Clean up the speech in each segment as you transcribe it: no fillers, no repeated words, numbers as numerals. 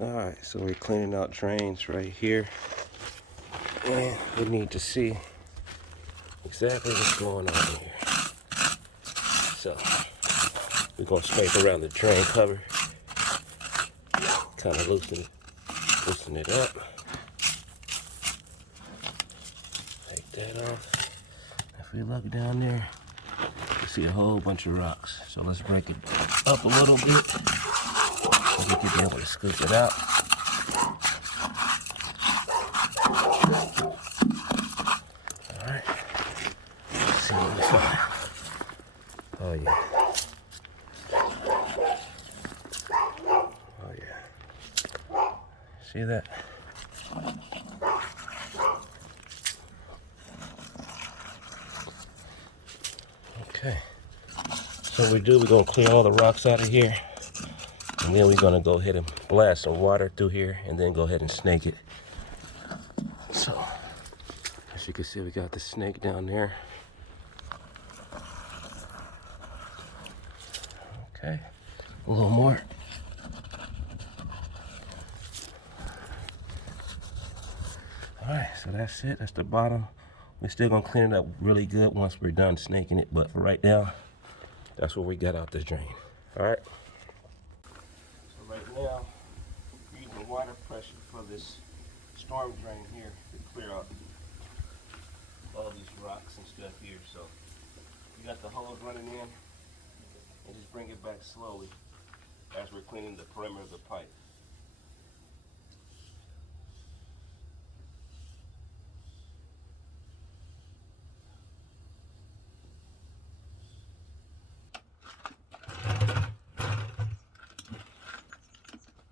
Alright, so we're cleaning out drains right here. And we need to see exactly what's going on here. So, we're going to scrape around the drain cover. Kind of loosen it up. Take that off. If we look down there, you see a whole bunch of rocks. So let's break it up a little bit. So we can be able to scoop it out. Alright. Let's see what we find. Oh yeah. Oh yeah. See that? Okay. So what we're going to clear all the rocks out of here. And then we're going to go ahead and blast some water through here and then go ahead and snake it. So, as you can see, we got the snake down there. Okay, a little more. All right, so that's it. That's the bottom. We're still going to clean it up really good once we're done snaking it. But for right now, that's what we got out this drain. All right. So right now, we're using water pressure for this storm drain here to clear out all these rocks and stuff here. So you got the hose running in, and just bring it back slowly as we're cleaning the perimeter of the pipe.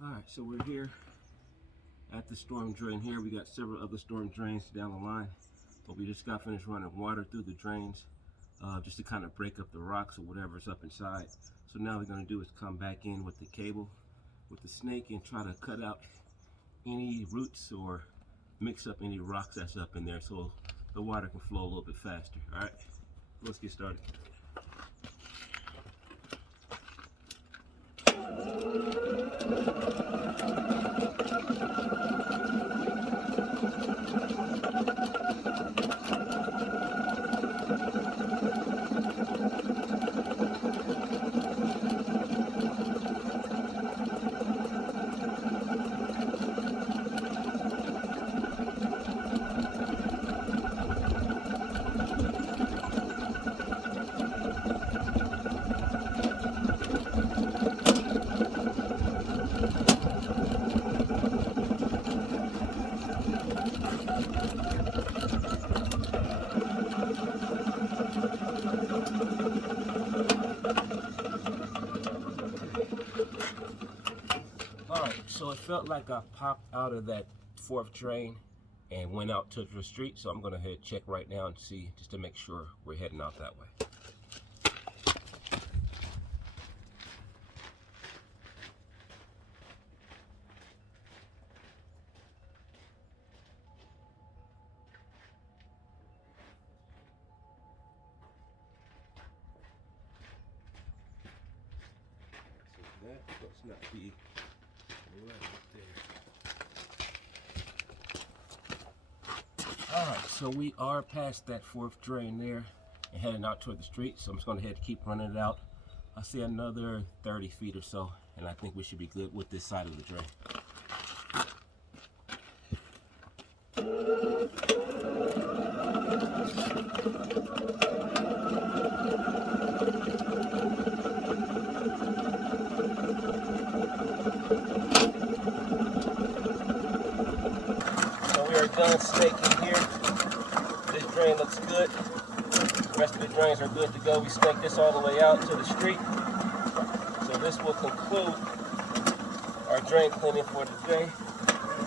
Alright, so we're here at the storm drain here. We got several other storm drains down the line, but we just got finished running water through the drains just to kind of break up the rocks or whatever's up inside. So now what we're going to do is come back in with the cable, with the snake, and try to cut out any roots or mix up any rocks that's up in there so the water can flow a little bit faster. Alright, let's get started. Alright, so it felt like I popped out of that fourth drain and went out to the street, so I'm going to head check right now and see, just to make sure we're heading out that way. So that must not be right there. Alright, so we are past that fourth drain there and heading out toward the street, so I'm just going to head to keep running it out. I see another 30 feet or so, and I think we should be good with this side of the drain. So we are done snaking here. This drain looks good. The rest of the drains are good to go. We snaked this all the way out to the street. So this will conclude our drain cleaning for the day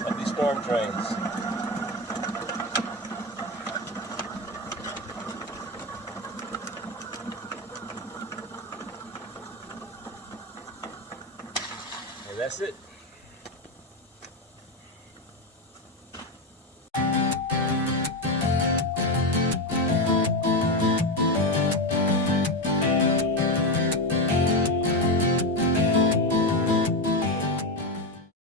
of these storm drains. And that's it.